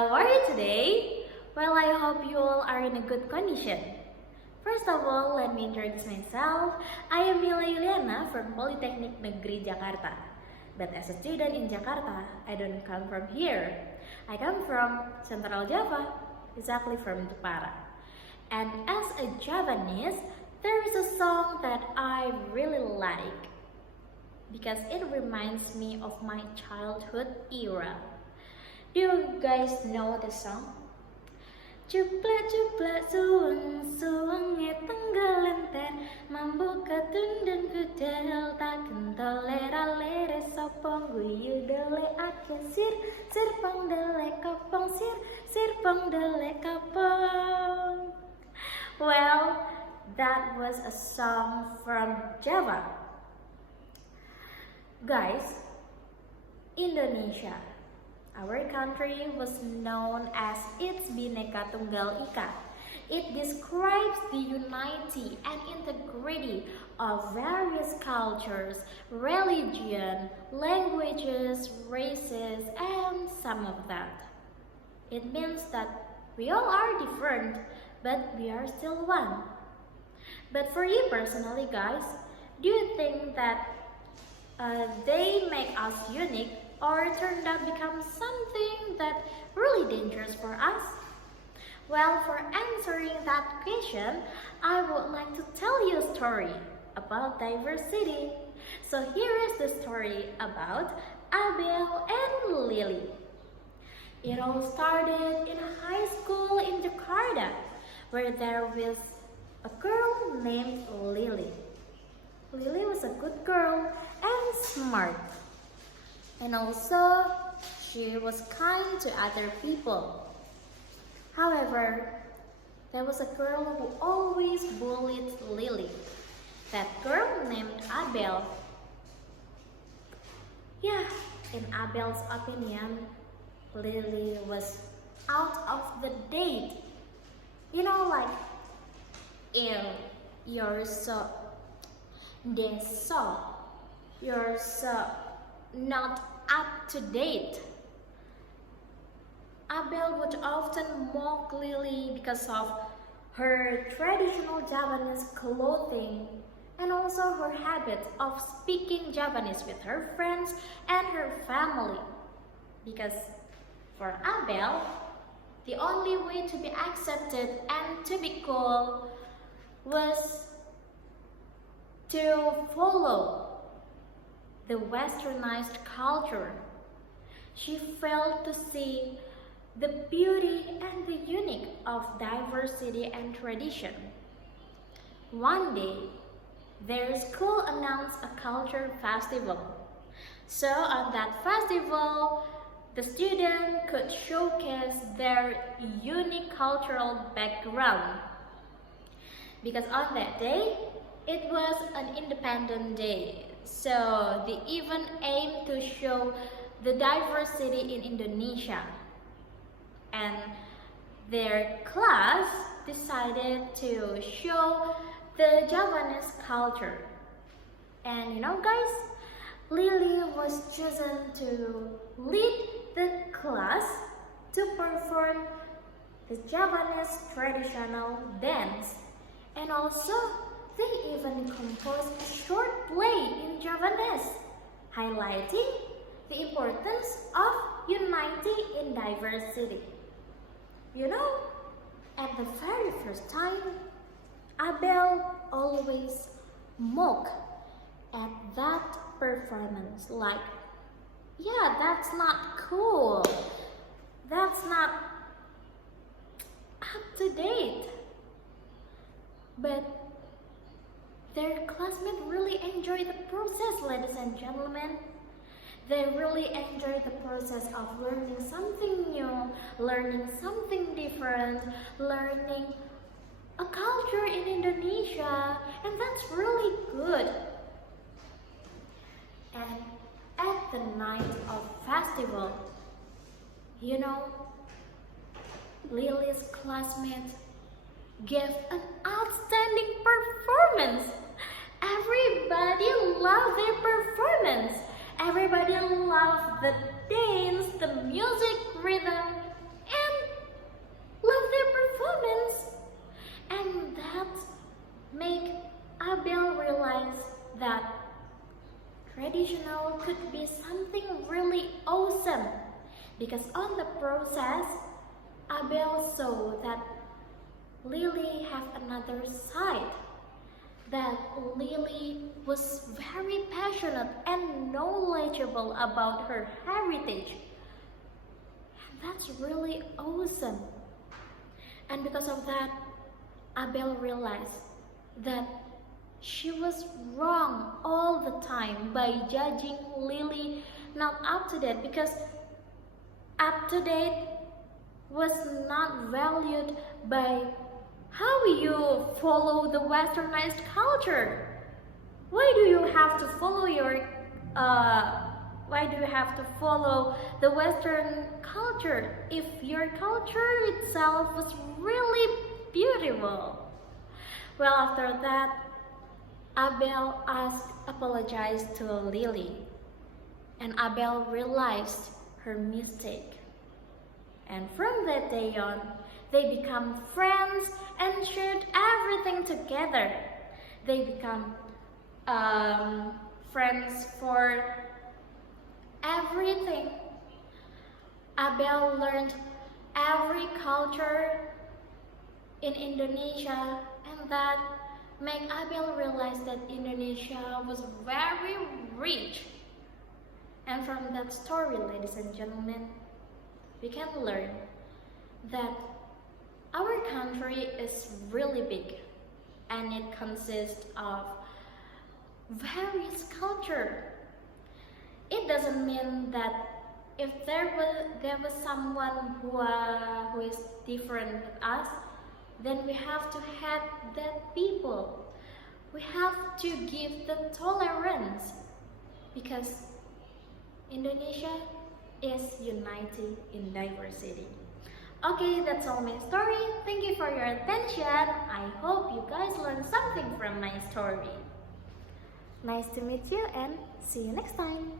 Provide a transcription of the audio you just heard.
How are you today? Well, I hope you all are in a good condition. First of all, let me introduce myself. I am Mila Yuliana from Politeknik Negeri Jakarta. But as a student in Jakarta, I don't come from here. I come from Central Java, exactly from Jepara. And as a Javanese, there is a song that I really like because it reminds me of my childhood era. Do you guys know the song? Cuplak cuplak suweng suwenge tenggelenter mambu katundun kudel tak kentol lera lere sopong guyu dele ake sir sirpong dele kopong sir sirpong dele kopong. Well, that was a song from Java. Guys, Indonesia, our country was known as its Bhinneka Tunggal Ika. It describes the unity and integrity of various cultures, religion, languages, races, and some of that. It means that we all are different, but we are still one. But for you personally, guys, do you think that they make us unique or turned out become something that really dangerous for us? Well, for answering that question, I would like to tell you a story about diversity. So here is the story about Abel and Lily. It all started in a high school in Jakarta, where there was a girl named Lily. Lily was a good girl and smart. And also, she was kind to other people. However, there was a girl who always bullied Lily. That girl named Abel. Yeah, in Abel's opinion, Lily was out of the date. You know, like, ew, you're so not up to date. Abel would often mock Lily because of her traditional Javanese clothing and also her habit of speaking Javanese with her friends and her family. Because for Abel, the only way to be accepted and to be cool was to follow the westernized culture. She failed to see the beauty and the unique of diversity and tradition. One day, their school announced a culture festival. So on that festival, the students could showcase their unique cultural background. Because on that day, it was an independent day. So they even aimed to show the diversity in Indonesia. And their class decided to show the Javanese culture. And you know, guys, Lily was chosen to lead the class to perform the Javanese traditional dance. And also, they even composed a short play in Javanese, highlighting the importance of unity in diversity. You know, at the very first time, Abel always mocked at that performance, like, yeah, that's not cool. That's not up to date. But their classmates really enjoy the process, ladies and gentlemen. They really enjoy the process of learning something new, learning something different, learning a culture in Indonesia, and that's really good. And at the night of festival, you know, Lily's classmates gave an outstanding performance. Everybody loved their performance. Everybody loved the dance, the music, rhythm, make Abel realize that traditional could be something really awesome, because on the process, Abel saw that Lily have another side, that Lily was very passionate and knowledgeable about her heritage. And that's really awesome. And because of that, Abel realized that she was wrong all the time by judging Lily not up to date, because up to date was not valued by how you follow the westernized culture. Why do you have to follow the Western culture if your culture itself was really beautiful? Well, after that, Abel apologized to Lily, and Abel realized her mistake. And from that day on, they become friends and shared everything together. They become friends for everything. Abel learned every culture in Indonesia, and that made Abel realize that Indonesia was very rich. And from that story, ladies and gentlemen, we can learn that our country is really big, and it consists of various cultures. It doesn't mean that if there was someone who is different with us, then we have to hate that people. We have to give the tolerance, because Indonesia is united in diversity. Okay, that's all my story. Thank you for your attention. I hope you guys learned something from my story. Nice to meet you and see you next time.